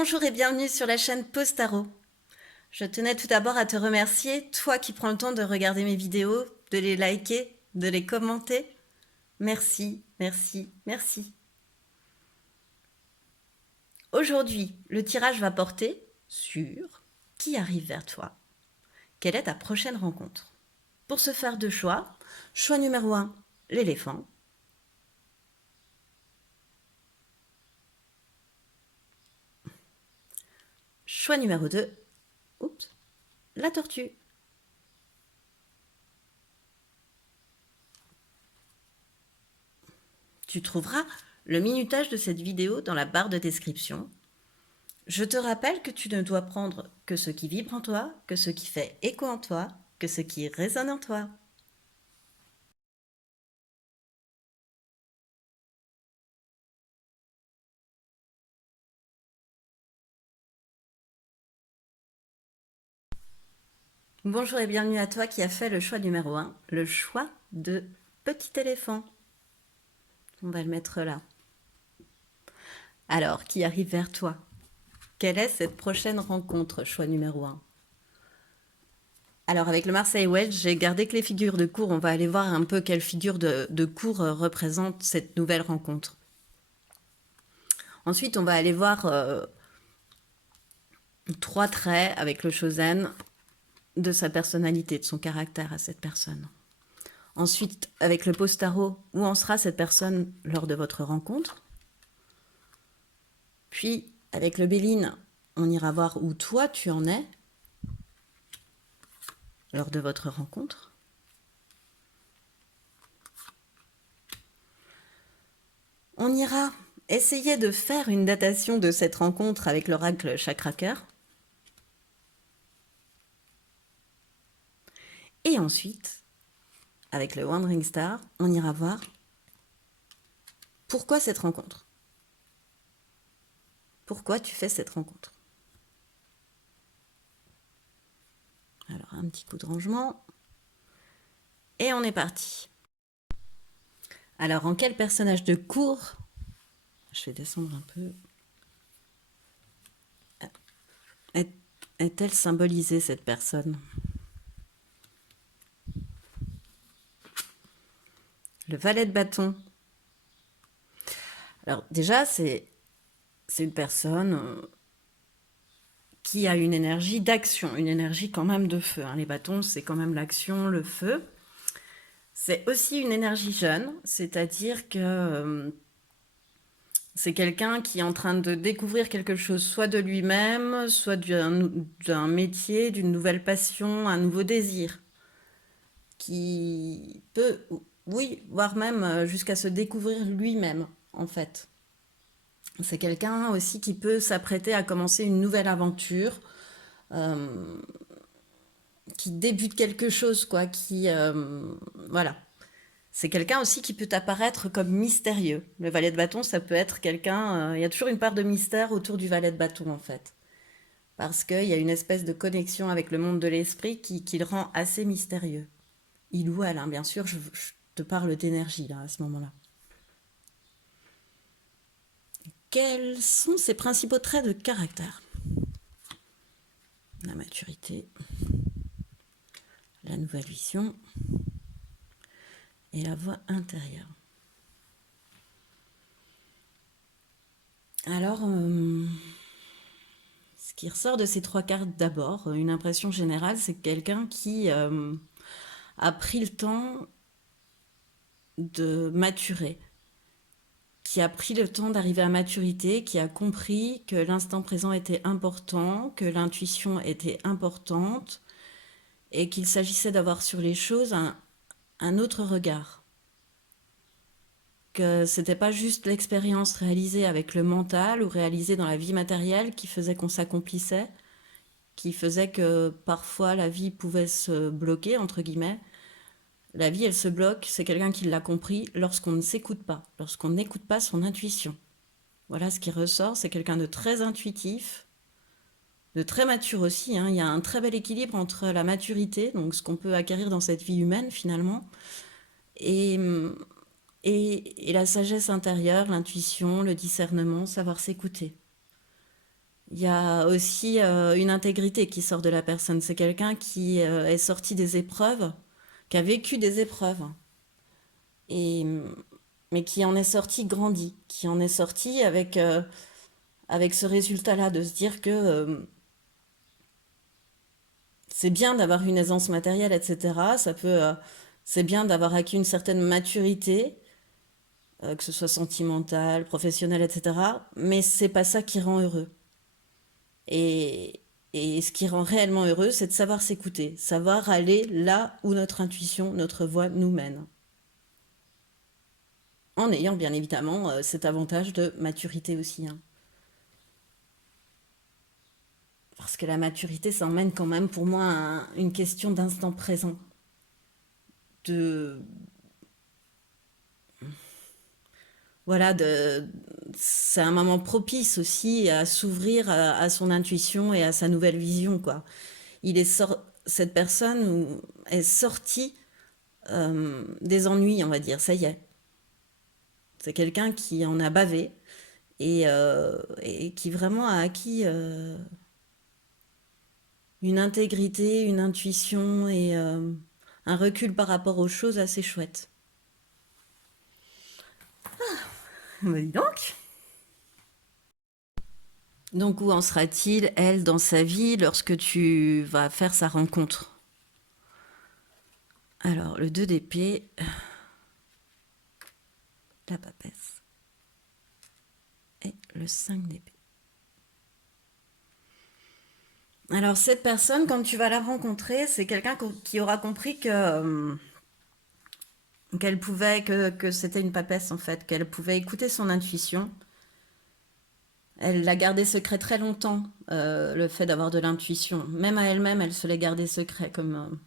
Bonjour et bienvenue sur la chaîne Postaro. Je tenais tout d'abord à te remercier, toi qui prends le temps de regarder mes vidéos, de les liker, de les commenter. Merci, merci, merci. Aujourd'hui, le tirage va porter sur qui arrive vers toi. Quelle est ta prochaine rencontre? Pour se faire deux choix, choix numéro 1, l'éléphant. Choix numéro 2, oups, la tortue. Tu trouveras le minutage de cette vidéo dans la barre de description. Je te rappelle que tu ne dois prendre que ce qui vibre en toi, que ce qui fait écho en toi, que ce qui résonne en toi. Bonjour et bienvenue à toi qui as fait le choix numéro 1, le choix de petit éléphant. On va le mettre là. Alors, qui arrive vers toi? Quelle est cette prochaine rencontre, choix numéro 1? Alors, avec le Marseille Wedge, j'ai gardé que les figures de cours. On va aller voir un peu quelle figure de cours représente cette nouvelle rencontre. Ensuite, on va aller voir 3 traits avec le Chosen de sa personnalité, de son caractère à cette personne. Ensuite, avec le Postaro, où en sera cette personne lors de votre rencontre? Puis, avec le Béline, on ira voir où toi tu en es lors de votre rencontre. On ira essayer de faire une datation de cette rencontre avec l'oracle Chakraker. Et ensuite, avec le Wandering Star, on ira voir pourquoi cette rencontre. Pourquoi tu fais cette rencontre? Alors, un petit coup de rangement. Et on est parti. Alors, en quel personnage de cours, je vais descendre un peu, est-elle symbolisée, cette personne? Le valet de bâton. Alors déjà, c'est une personne qui a une énergie d'action, une énergie quand même de feu. Les bâtons, c'est quand même l'action, le feu. C'est aussi une énergie jeune, c'est-à-dire que c'est quelqu'un qui est en train de découvrir quelque chose, soit de lui-même, soit d'un métier, d'une nouvelle passion, un nouveau désir, qui peut, oui, voire même jusqu'à se découvrir lui-même, en fait. C'est quelqu'un aussi qui peut s'apprêter à commencer une nouvelle aventure, qui débute quelque chose, quoi, voilà. C'est quelqu'un aussi qui peut apparaître comme mystérieux. Le valet de bâton, ça peut être quelqu'un... il y a toujours une part de mystère autour du valet de bâton, en fait. Parce qu'il y a une espèce de connexion avec le monde de l'esprit qui le rend assez mystérieux. Il ou elle, bien sûr, je te parle d'énergie, là, à ce moment-là. Quels sont ses principaux traits de caractère? La maturité, la nouvelle vision et la voix intérieure. Alors, ce qui ressort de ces 3 cartes d'abord, une impression générale, c'est quelqu'un qui a pris le temps de maturer, qui a pris le temps d'arriver à maturité, qui a compris que l'instant présent était important, que l'intuition était importante et qu'il s'agissait d'avoir sur les choses un autre regard. Que c'était pas juste l'expérience réalisée avec le mental ou réalisée dans la vie matérielle qui faisait qu'on s'accomplissait, qui faisait que parfois la vie pouvait se bloquer, entre guillemets. La vie, elle se bloque, c'est quelqu'un qui l'a compris lorsqu'on ne s'écoute pas, lorsqu'on n'écoute pas son intuition. Voilà ce qui ressort, c'est quelqu'un de très intuitif, de très mature aussi. Il y a un très bel équilibre entre la maturité, donc ce qu'on peut acquérir dans cette vie humaine finalement, et, et la sagesse intérieure, l'intuition, le discernement, savoir s'écouter. Il y a aussi une intégrité qui sort de la personne. C'est quelqu'un qui est sorti des épreuves, qui a vécu des épreuves, et, mais qui en est sorti grandi, qui en est sorti avec ce résultat-là, de se dire que c'est bien d'avoir une aisance matérielle, etc. C'est bien d'avoir acquis une certaine maturité, que ce soit sentimentale, professionnelle, etc. Mais c'est pas ça qui rend heureux. Et, et ce qui rend réellement heureux, c'est de savoir s'écouter, savoir aller là où notre intuition, notre voix nous mène. En ayant bien évidemment cet avantage de maturité aussi, hein. Parce que la maturité, ça emmène quand même pour moi une question d'instant présent. De, voilà, c'est un moment propice aussi à s'ouvrir à son intuition et à sa nouvelle vision, quoi. Cette personne est sortie des ennuis, on va dire, ça y est. C'est quelqu'un qui en a bavé et qui vraiment a acquis une intégrité, une intuition et un recul par rapport aux choses assez chouette. Bah, dis donc. Donc où en sera-t-il, elle, dans sa vie, lorsque tu vas faire sa rencontre? Alors, le 2 d'épée, la papesse, et le 5 d'épée. Alors, cette personne, quand tu vas la rencontrer, c'est quelqu'un qui aura compris que c'était une papesse, en fait, qu'elle pouvait écouter son intuition. Elle l'a gardé secret très longtemps, le fait d'avoir de l'intuition. Même à elle-même, elle se l'est gardé secret.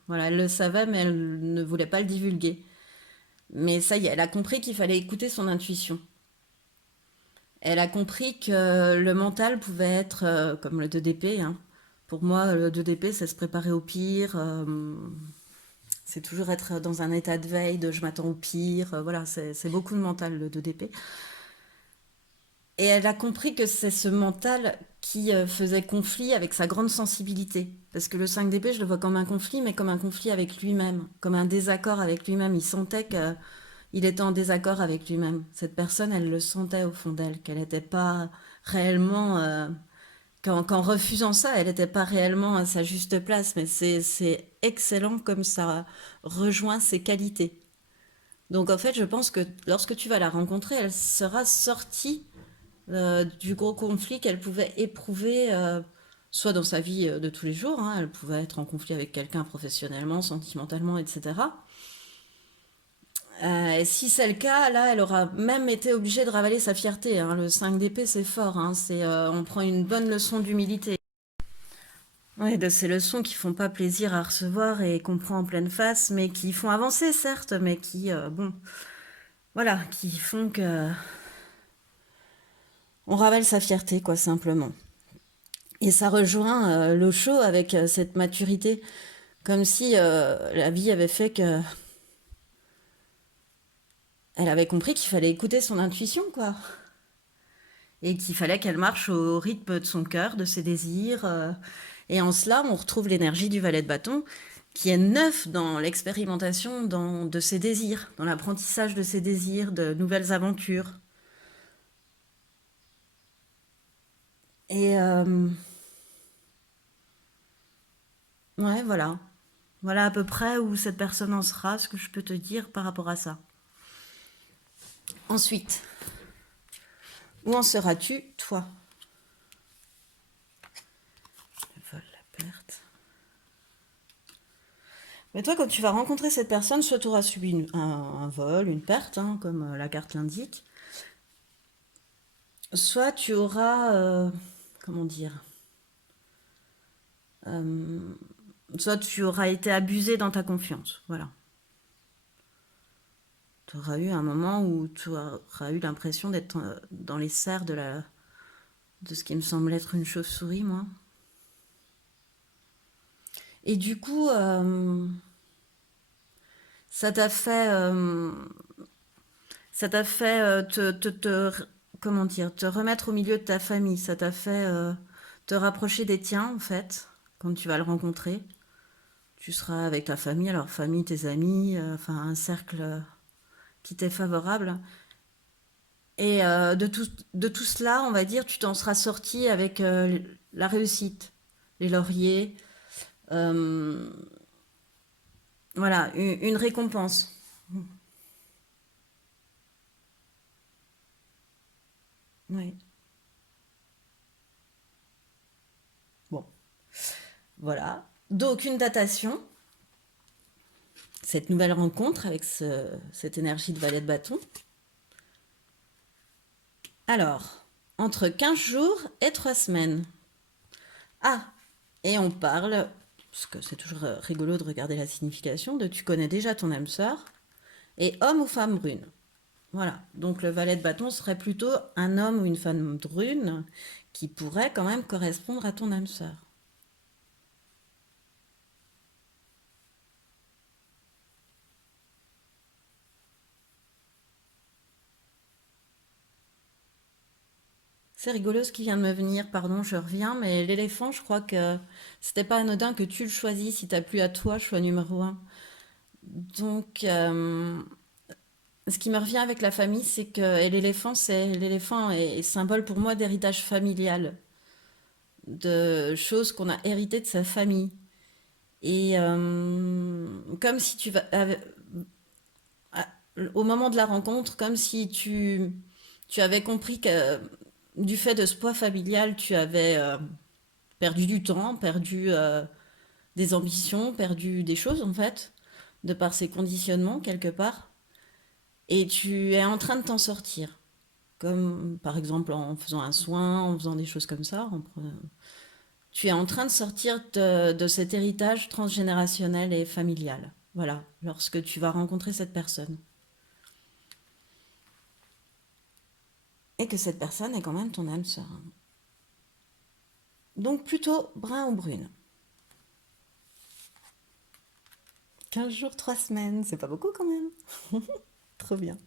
Voilà, elle le savait, mais elle ne voulait pas le divulguer. Mais ça y est, elle a compris qu'il fallait écouter son intuition. Elle a compris que le mental pouvait être comme le 2 d'épée, hein. Pour moi, le 2 d'épée, c'est se préparer au pire. C'est toujours être dans un état de veille, de je m'attends au pire. Voilà, c'est beaucoup de mental, le 2 d'épée. Et elle a compris que c'est ce mental qui faisait conflit avec sa grande sensibilité. Parce que le 5 d'épée, je le vois comme un conflit, mais comme un conflit avec lui-même, comme un désaccord avec lui-même. Il sentait qu'il était en désaccord avec lui-même. Cette personne, elle le sentait au fond d'elle, qu'elle n'était pas réellement... qu'en refusant ça, elle n'était pas réellement à sa juste place. Mais c'est excellent comme ça rejoint ses qualités. Donc en fait, je pense que lorsque tu vas la rencontrer, elle sera sortie du gros conflit qu'elle pouvait éprouver, soit dans sa vie de tous les jours, hein, elle pouvait être en conflit avec quelqu'un professionnellement, sentimentalement, etc. Et si c'est le cas, là, elle aura même été obligée de ravaler sa fierté, hein. Le 5 d'épée, c'est fort, hein. On prend une bonne leçon d'humilité. Ouais, de ces leçons qui font pas plaisir à recevoir et qu'on prend en pleine face, mais qui font avancer, certes, mais qui, bon, voilà, qui font que on ravale sa fierté, quoi, simplement. Et ça rejoint l'Osho avec cette maturité, comme si la vie avait fait que elle avait compris qu'il fallait écouter son intuition, quoi, et qu'il fallait qu'elle marche au rythme de son cœur, de ses désirs. Et en cela, on retrouve l'énergie du valet de bâton, qui est neuf dans l'expérimentation de ses désirs, dans l'apprentissage de ses désirs, de nouvelles aventures. Et ouais, voilà. Voilà à peu près où cette personne en sera, ce que je peux te dire par rapport à ça. Ensuite, où en seras-tu, toi? Le vol, la perte. Mais toi, quand tu vas rencontrer cette personne, soit tu auras subi un vol, une perte, hein, comme la carte l'indique, soit tu auras, comment dire, euh, soit tu auras été abusé dans ta confiance. Voilà. Tu auras eu un moment où tu auras eu l'impression d'être dans les serres de ce qui me semble être une chauve-souris, moi. Et du coup, ça t'a fait, comment dire, te remettre au milieu de ta famille. Ça t'a fait te rapprocher des tiens, en fait, quand tu vas le rencontrer. Tu seras avec ta famille, alors famille, tes amis, enfin un cercle qui t'est favorable. Et de tout cela, on va dire, tu t'en seras sorti avec la réussite, les lauriers, euh, voilà, une récompense. Oui. Bon, voilà. Donc une datation, cette nouvelle rencontre avec cette énergie de valet de bâton. Alors, entre 15 jours et 3 semaines. Ah, et on parle, parce que c'est toujours rigolo de regarder la signification, de tu connais déjà ton âme sœur, et homme ou femme brune. Voilà, donc le valet de bâton serait plutôt un homme ou une femme brune qui pourrait quand même correspondre à ton âme sœur. C'est rigolo ce qui vient de me venir, pardon, je reviens, mais l'éléphant, je crois que c'était pas anodin que tu le choisis si t'as plus à toi, choix numéro un. Donc, ce qui me revient avec la famille, c'est que et l'éléphant est symbole pour moi d'héritage familial, de choses qu'on a héritées de sa famille. Et comme si au moment de la rencontre, comme si tu avais compris que du fait de ce poids familial, tu avais perdu du temps, perdu des ambitions, perdu des choses en fait, de par ces conditionnements quelque part. Et tu es en train de t'en sortir. Comme par exemple en faisant un soin, en faisant des choses comme ça. Tu es en train de sortir de cet héritage transgénérationnel et familial. Voilà, lorsque tu vas rencontrer cette personne. Et que cette personne est quand même ton âme sœur. Donc plutôt brun ou brune. 15 jours, 3 semaines, c'est pas beaucoup quand même. Trop bien.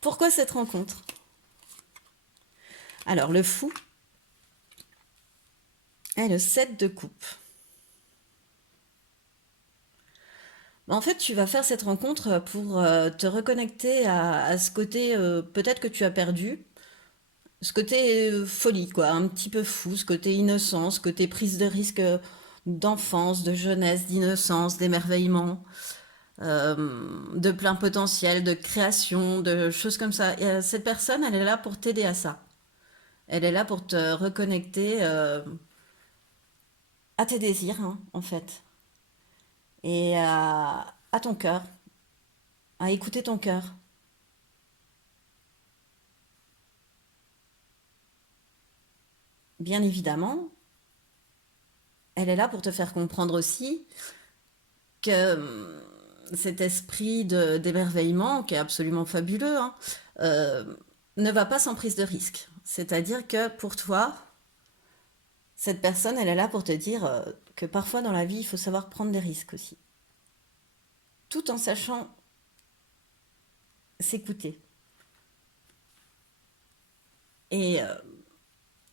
Pourquoi cette rencontre? Alors le fou est le 7 de coupe. En fait, tu vas faire cette rencontre pour te reconnecter à ce côté peut-être que tu as perdu, ce côté folie, quoi, un petit peu fou, ce côté innocent, ce côté prise de risque d'enfance, de jeunesse, d'innocence, d'émerveillement, de plein potentiel, de création, de choses comme ça. Et, cette personne, elle est là pour t'aider à ça. Elle est là pour te reconnecter à tes désirs, hein, en fait, et à ton cœur, à écouter ton cœur. Bien évidemment, elle est là pour te faire comprendre aussi que cet esprit d'émerveillement, qui est absolument fabuleux, hein, euh, ne va pas sans prise de risque. C'est-à-dire que pour toi, cette personne, elle est là pour te dire que parfois dans la vie, il faut savoir prendre des risques aussi, tout en sachant s'écouter. Et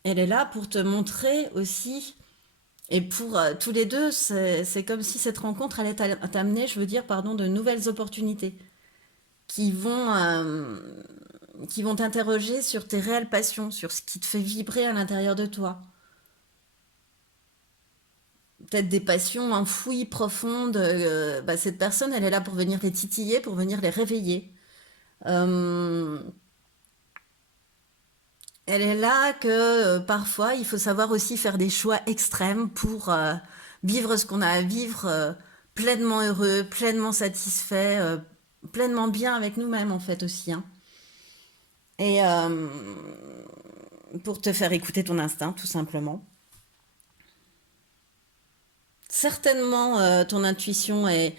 elle est là pour te montrer aussi, et pour tous les deux, c'est comme si cette rencontre allait t'amener, je veux dire, pardon, de nouvelles opportunités qui vont qui vont t'interroger sur tes réelles passions, sur ce qui te fait vibrer à l'intérieur de toi. Peut-être des passions enfouies, profondes. Bah, cette personne, elle est là pour venir les titiller, pour venir les réveiller. Euh, Elle est là que parfois, il faut savoir aussi faire des choix extrêmes pour vivre ce qu'on a à vivre pleinement heureux, pleinement satisfait, pleinement bien avec nous-mêmes en fait aussi, hein. Et pour te faire écouter ton instinct, tout simplement. Certainement, ton intuition et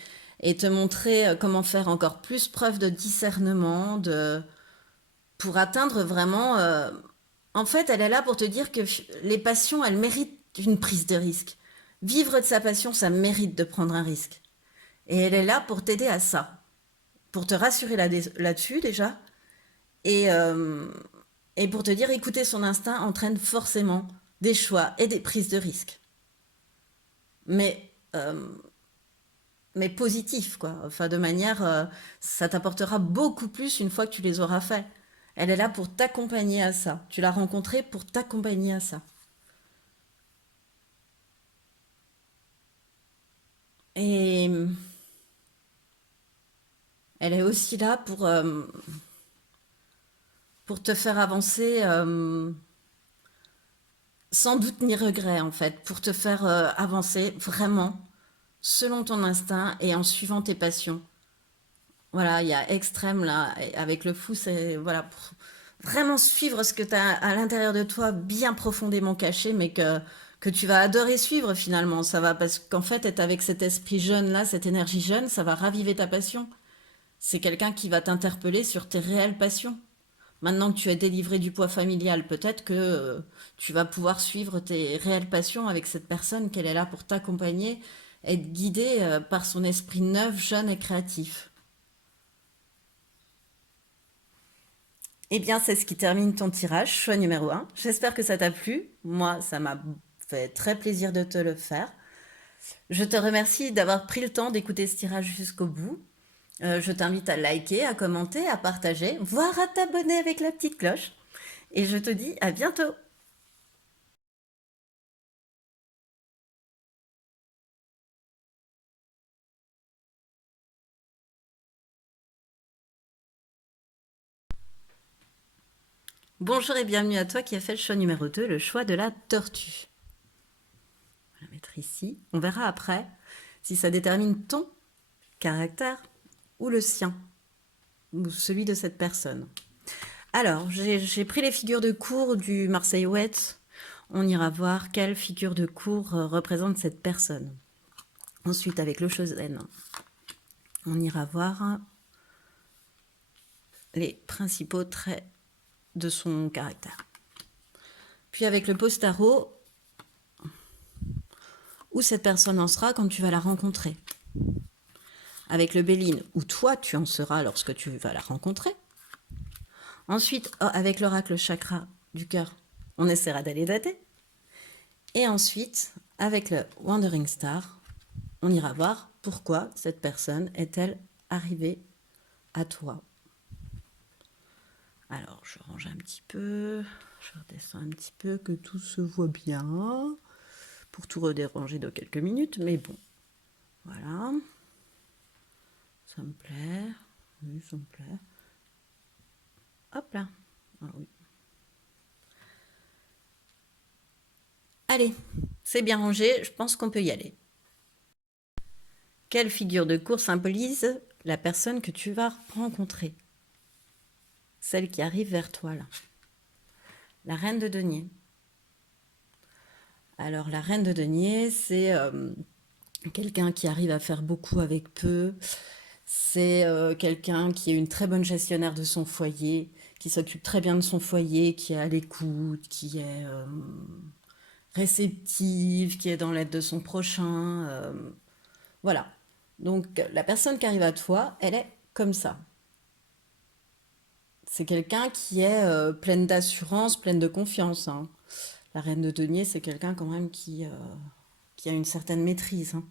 te montrer comment faire encore plus preuve de discernement, pour atteindre vraiment. En fait, elle est là pour te dire que les passions, elles méritent une prise de risque. Vivre de sa passion, ça mérite de prendre un risque. Et elle est là pour t'aider à ça, pour te rassurer là-dessus déjà, et, euh, et pour te dire écouter son instinct entraîne forcément des choix et des prises de risques. Mais, mais positif, quoi. Enfin, de manière, ça t'apportera beaucoup plus une fois que tu les auras faits. Elle est là pour t'accompagner à ça. Tu l'as rencontrée pour t'accompagner à ça. Et elle est aussi là pour te faire avancer sans doute ni regret, en fait, pour te faire avancer vraiment selon ton instinct et en suivant tes passions. Voilà, il y a extrême là, et avec le fou, c'est voilà, pour vraiment suivre ce que tu as à l'intérieur de toi, bien profondément caché, mais que tu vas adorer suivre finalement. Ça va parce qu'en fait, être avec cet esprit jeune là, cette énergie jeune, ça va raviver ta passion. C'est quelqu'un qui va t'interpeller sur tes réelles passions. Maintenant que tu es délivré du poids familial, peut-être que tu vas pouvoir suivre tes réelles passions avec cette personne qu'elle est là pour t'accompagner, être guidée par son esprit neuf, jeune et créatif. Eh bien, c'est ce qui termine ton tirage, choix numéro un. J'espère que ça t'a plu. Moi, ça m'a fait très plaisir de te le faire. Je te remercie d'avoir pris le temps d'écouter ce tirage jusqu'au bout. Je t'invite à liker, à commenter, à partager, voire à t'abonner avec la petite cloche. Et je te dis à bientôt. Bonjour et bienvenue à toi qui as fait le choix numéro 2, le choix de la tortue. On va la mettre ici. On verra après si ça détermine ton caractère ou le sien, ou celui de cette personne. Alors, j'ai pris les figures de cour du Marseille Ouette. On ira voir quelle figure de cour représente cette personne. Ensuite, avec le Chosen, on ira voir les principaux traits de son caractère. Puis avec le Postaro, où cette personne en sera quand tu vas la rencontrer. Avec le Béline, où toi tu en seras lorsque tu vas la rencontrer. Ensuite, avec l'oracle chakra du cœur, on essaiera d'aller dater. Et ensuite, avec le Wandering Star, on ira voir pourquoi cette personne est-elle arrivée à toi. Alors, je range un petit peu, je redescends un petit peu, que tout se voit bien, pour tout redéranger dans quelques minutes, mais bon, voilà. Ça me plaît, oui, ça me plaît. Hop là, ah oui. Allez, c'est bien rangé, je pense qu'on peut y aller. Quelle figure de cour symbolise la personne que tu vas rencontrer? Celle qui arrive vers toi là. La reine de denier. Alors la reine de denier, c'est quelqu'un qui arrive à faire beaucoup avec peu. C'est quelqu'un qui est une très bonne gestionnaire de son foyer, qui s'occupe très bien de son foyer, qui est à l'écoute, qui est réceptive, qui est dans l'aide de son prochain. Voilà. Donc la personne qui arrive à toi, elle est comme ça. C'est quelqu'un qui est pleine d'assurance, pleine de confiance, hein. La reine de denier, c'est quelqu'un quand même qui a une certaine maîtrise, hein.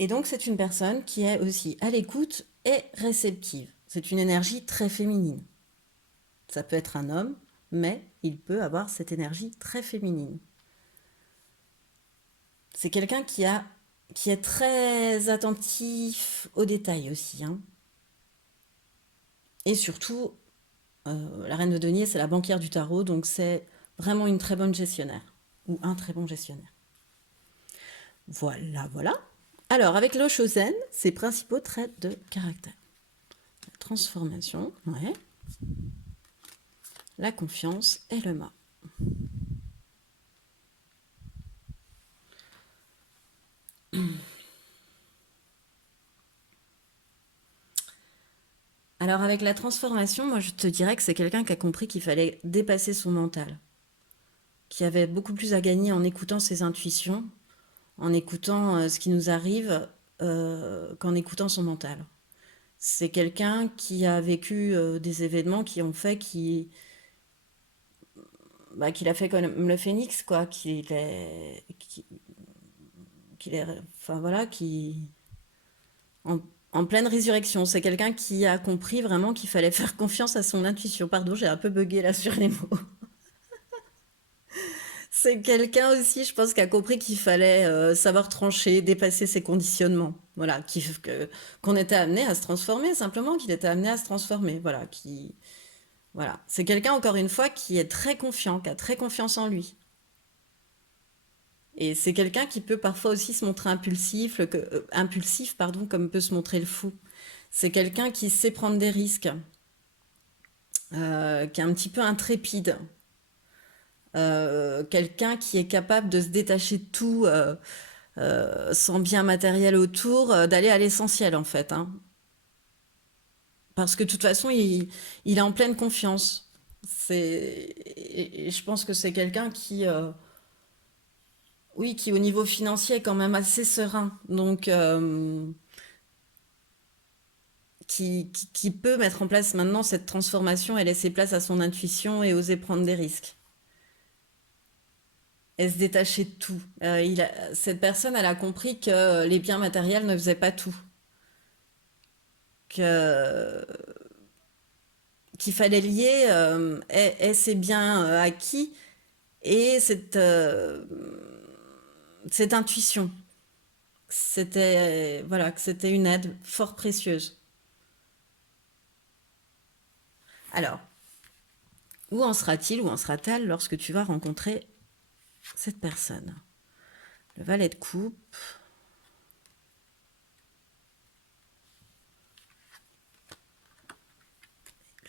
Et donc c'est une personne qui est aussi à l'écoute et réceptive. C'est une énergie très féminine. Ça peut être un homme, mais il peut avoir cette énergie très féminine. C'est quelqu'un qui est très attentif aux détails aussi, hein. Et surtout, la reine de denier, c'est la banquière du tarot, donc c'est vraiment une très bonne gestionnaire, ou un très bon gestionnaire. Voilà, voilà. Alors, avec le Shosen, ses principaux traits de caractère. La transformation, ouais. La confiance et le mât. Alors avec la transformation, moi je te dirais que c'est quelqu'un qui a compris qu'il fallait dépasser son mental, qui avait beaucoup plus à gagner en écoutant ses intuitions, en écoutant ce qui nous arrive, qu'en écoutant son mental. C'est quelqu'un qui a vécu des événements qui ont fait bah, qu'il a fait comme le phénix, quoi, qu'il est, enfin voilà, en, en pleine résurrection. C'est quelqu'un qui a compris vraiment qu'il fallait faire confiance à son intuition. Pardon, j'ai un peu bugué là sur les mots. C'est quelqu'un aussi, je pense, qui a compris qu'il fallait savoir trancher, dépasser ses conditionnements. Voilà, qu'on était amené à se transformer, simplement qu'il était amené à se transformer. Voilà. C'est quelqu'un, encore une fois, qui est très confiant, qui a très confiance en lui. Et c'est quelqu'un qui peut parfois aussi se montrer impulsif, pardon, comme peut se montrer le fou. C'est quelqu'un qui sait prendre des risques, qui est un petit peu intrépide, quelqu'un qui est capable de se détacher de tout sans bien matériel autour, d'aller à l'essentiel en fait, hein. Parce que de toute façon, il est en pleine confiance. Et je pense que c'est quelqu'un oui, qui au niveau financier est quand même assez serein. Donc, qui peut mettre en place maintenant cette transformation et laisser place à son intuition et oser prendre des risques. Et se détacher de tout. Cette personne, elle a compris que les biens matériels ne faisaient pas tout. Que, qu'il fallait lier ses biens acquis et cette intuition. Voilà, que c'était une aide fort précieuse. Alors, où en sera-t-il, où en sera-t-elle lorsque tu vas rencontrer cette personne? Le valet de coupe,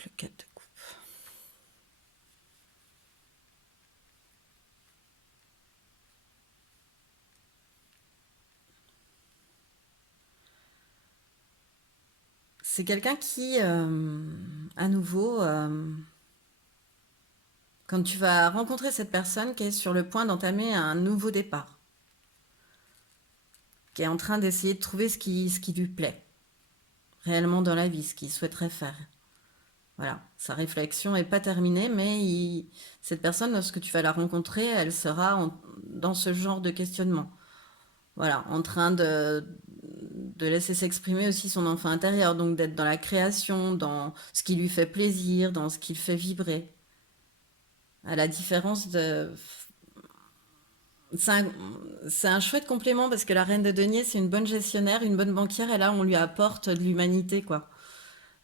le 4 de coupe. C'est quelqu'un qui, à nouveau, quand tu vas rencontrer cette personne qui est sur le point d'entamer un nouveau départ, qui est en train d'essayer de trouver ce qui lui plaît réellement dans la vie, ce qu'il souhaiterait faire. Voilà, sa réflexion n'est pas terminée, mais cette personne, lorsque tu vas la rencontrer, elle sera dans ce genre de questionnement. Voilà, en train de laisser s'exprimer aussi son enfant intérieur, donc d'être dans la création, dans ce qui lui fait plaisir, dans ce qui le fait vibrer. À la différence de... C'est un, c'est un chouette complément parce que la reine de denier, c'est une bonne gestionnaire, une bonne banquière, et là, on lui apporte de l'humanité, quoi.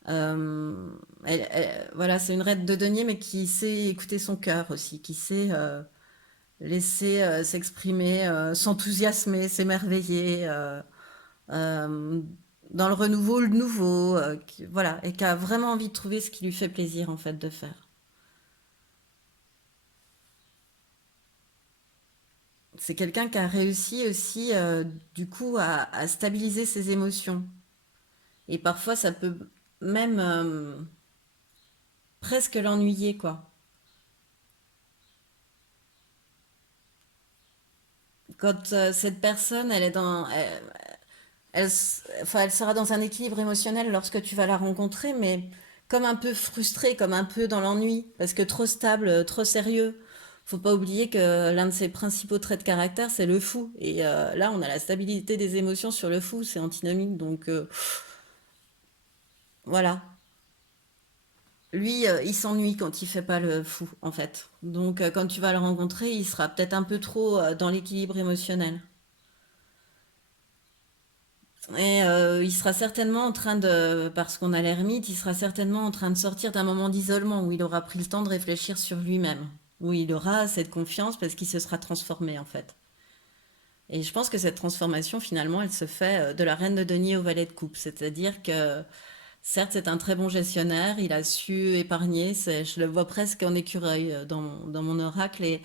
Euh, voilà, c'est une reine de denier, mais qui sait écouter son cœur aussi, qui sait laisser s'exprimer, s'enthousiasmer, s'émerveiller, euh, dans le renouveau, le nouveau, voilà, et qui a vraiment envie de trouver ce qui lui fait plaisir, en fait, de faire. C'est quelqu'un qui a réussi aussi, du coup, à stabiliser ses émotions. Et parfois, ça peut même presque l'ennuyer, quoi. Quand cette personne, enfin, elle sera dans un équilibre émotionnel lorsque tu vas la rencontrer, mais comme un peu frustrée, comme un peu dans l'ennui, parce que trop stable, trop sérieux. Faut pas oublier que l'un de ses principaux traits de caractère, c'est le fou. Et là, on a la stabilité des émotions sur le fou, c'est antinomique. Donc voilà. Lui, il s'ennuie quand il fait pas le fou, en fait. Donc quand tu vas le rencontrer, il sera peut-être un peu trop dans l'équilibre émotionnel. Et il sera certainement en train de, parce qu'on a l'ermite, il sera certainement en train de sortir d'un moment d'isolement où il aura pris le temps de réfléchir sur lui-même, où il aura cette confiance parce qu'il se sera transformé en fait. Et je pense que cette transformation finalement, elle se fait de la reine de denier au valet de coupe, c'est-à-dire que certes c'est un très bon gestionnaire, il a su épargner, je le vois presque en écureuil dans mon oracle et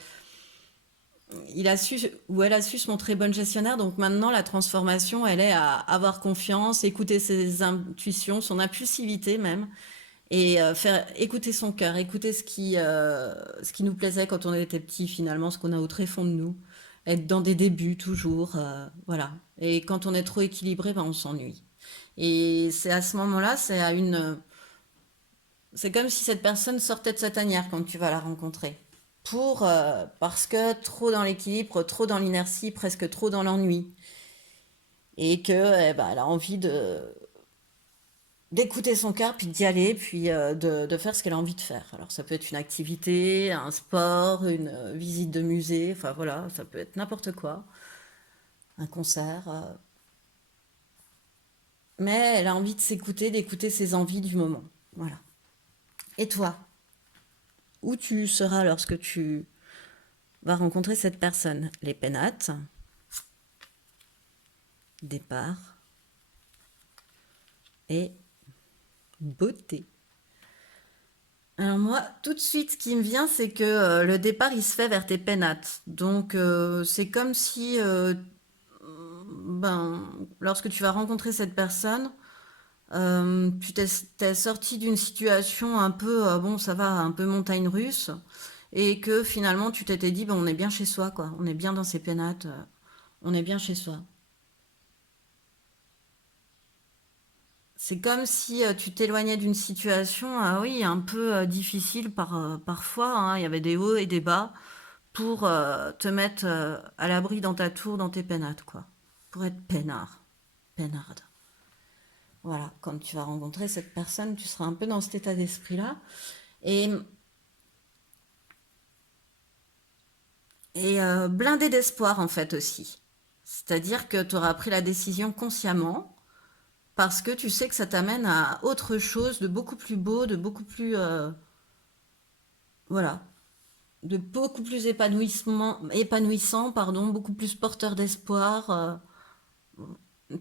il a su, ou elle a su se montrer bonne gestionnaire. Donc maintenant, la transformation, elle est à avoir confiance, écouter ses intuitions, son impulsivité même, et faire écouter son cœur, écouter ce qui nous plaisait quand on était petit finalement, ce qu'on a au très fond de nous. Être dans des débuts toujours, voilà. Et quand on est trop équilibré, ben on s'ennuie. Et c'est à ce moment-là, c'est comme si cette personne sortait de sa tanière quand tu vas la rencontrer. parce que trop dans l'équilibre, trop dans l'inertie, presque trop dans l'ennui. Et que, eh ben, elle a envie d'écouter son cœur, puis d'y aller, puis de faire ce qu'elle a envie de faire. Alors ça peut être une activité, un sport, une visite de musée, enfin voilà, ça peut être n'importe quoi, un concert. Mais elle a envie de s'écouter, d'écouter ses envies du moment. Voilà. Et toi, où tu seras lorsque tu vas rencontrer cette personne? Les pénates, départ et beauté. Alors moi, tout de suite, ce qui me vient, c'est que le départ, il se fait vers tes pénates. Donc, c'est comme si, ben, lorsque tu vas rencontrer cette personne, t'es sorti d'une situation un peu, bon, ça va, un peu montagne russe, et que finalement, tu t'étais dit, ben, on est bien chez soi, quoi. On est bien dans ses pénates, on est bien chez soi. C'est comme si tu t'éloignais d'une situation, ah oui, un peu difficile parfois, hein. Il y avait des hauts et des bas pour te mettre à l'abri dans ta tour, dans tes pénates, quoi. Pour être peinard, peinarde. Voilà, quand tu vas rencontrer cette personne, tu seras un peu dans cet état d'esprit-là. Et, et blindé d'espoir, en fait, aussi. C'est-à-dire que tu auras pris la décision consciemment parce que tu sais que ça t'amène à autre chose de beaucoup plus beau, de beaucoup plus... voilà, de beaucoup plus épanouissant, pardon, beaucoup plus porteur d'espoir.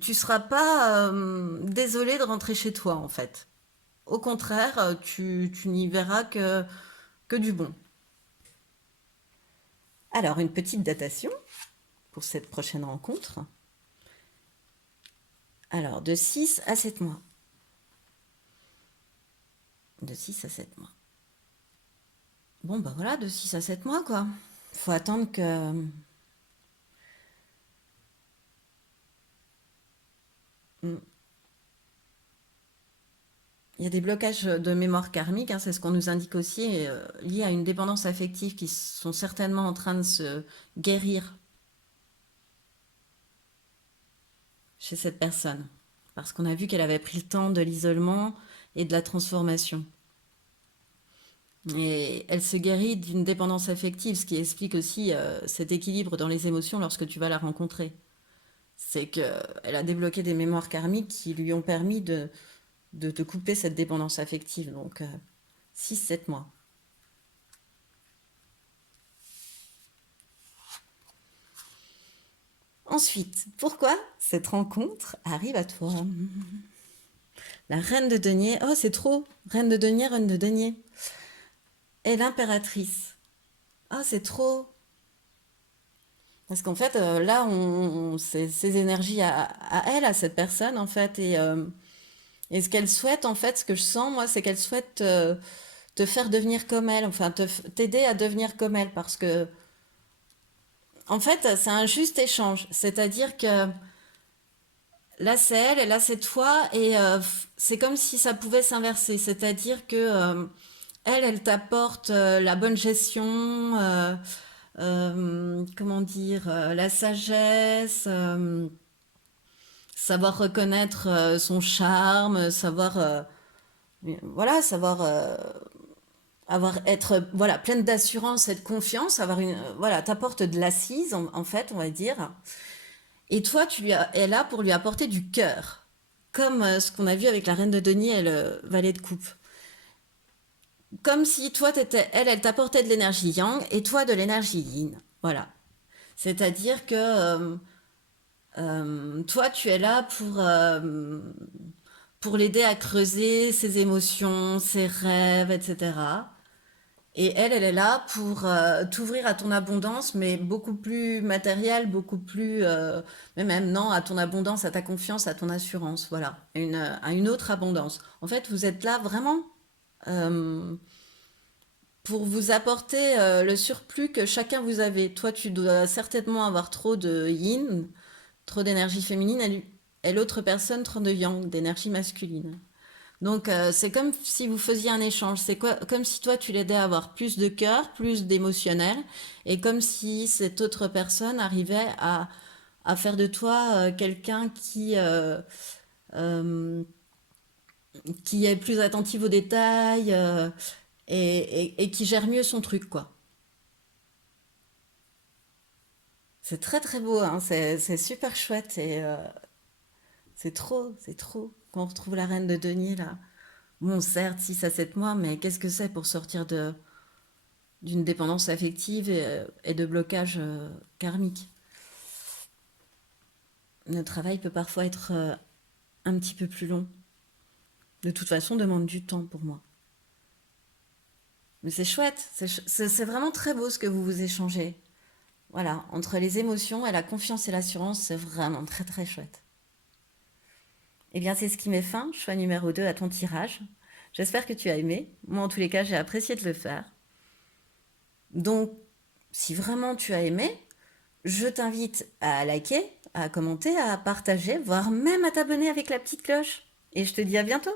Tu seras pas désolé de rentrer chez toi, en fait. Au contraire, tu n'y verras que du bon. Alors, une petite datation pour cette prochaine rencontre. Alors, de 6 à 7 mois. De 6 à 7 mois. Bon, bah voilà, de 6 à 7 mois, quoi. Faut attendre que... Hmm. Il y a des blocages de mémoire karmique, hein, c'est ce qu'on nous indique aussi, liés à une dépendance affective qui sont certainement en train de se guérir chez cette personne. Parce qu'on a vu qu'elle avait pris le temps de l'isolement et de la transformation. Et elle se guérit d'une dépendance affective, ce qui explique aussi cet équilibre dans les émotions lorsque tu vas la rencontrer. C'est qu'elle a débloqué des mémoires karmiques qui lui ont permis de te couper cette dépendance affective. Donc, 6-7 mois. Ensuite, pourquoi cette rencontre arrive à toi? La reine de denier. Oh, c'est trop. Reine de denier, reine de denier. Et l'impératrice. Ah, c'est trop. Parce qu'en fait, là, c'est ses énergies à elle, à cette personne, en fait. Et ce qu'elle souhaite, en fait, ce que je sens, moi, c'est qu'elle souhaite te faire devenir comme elle, enfin, t'aider à devenir comme elle. Parce que, en fait, c'est un juste échange. C'est-à-dire que là, c'est elle, et là, c'est toi. Et c'est comme si ça pouvait s'inverser. C'est-à-dire que elle t'apporte la bonne gestion, comment dire, la sagesse, savoir reconnaître son charme, savoir, voilà, savoir être, voilà, pleine d'assurance et de confiance, avoir une, voilà, t'apporte de l'assise, en fait, on va dire. Et toi, tu es là pour lui apporter du cœur, comme ce qu'on a vu avec la reine de denier et le valet de coupe. Comme si toi, elle t'apportait de l'énergie yang et toi de l'énergie yin. Voilà. C'est-à-dire que toi, tu es là pour l'aider à creuser ses émotions, ses rêves, etc. Et elle est là pour t'ouvrir à ton abondance, mais beaucoup plus matérielle, beaucoup plus, mais même non, à ton abondance, à ta confiance, à ton assurance, voilà, à une autre abondance. En fait, vous êtes là vraiment euh, pour vous apporter le surplus que chacun vous avez. Toi, tu dois certainement avoir trop de yin, trop d'énergie féminine, et l'autre personne trop de yang, d'énergie masculine. Donc, c'est comme si vous faisiez un échange. C'est quoi, comme si toi, tu l'aidais à avoir plus de cœur, plus d'émotionnel, et comme si cette autre personne arrivait à faire de toi quelqu'un euh, qui est plus attentif aux détails et qui gère mieux son truc, quoi. C'est très très beau, hein. C'est super chouette et c'est trop. Quand on retrouve la reine de denier là. Bon, certes, 6 à 7 mois, mais qu'est-ce que c'est pour sortir d'une dépendance affective et de blocage karmique? Le travail peut parfois être un petit peu plus long. De toute façon, demande du temps pour moi. Mais c'est chouette, c'est vraiment très beau ce que vous vous échangez. Voilà, entre les émotions et la confiance et l'assurance, c'est vraiment très très chouette. Eh bien, c'est ce qui met fin, choix numéro 2 à ton tirage. J'espère que tu as aimé. Moi, en tous les cas, j'ai apprécié de le faire. Donc, si vraiment tu as aimé, je t'invite à liker, à commenter, à partager, voire même à t'abonner avec la petite cloche. Et je te dis à bientôt.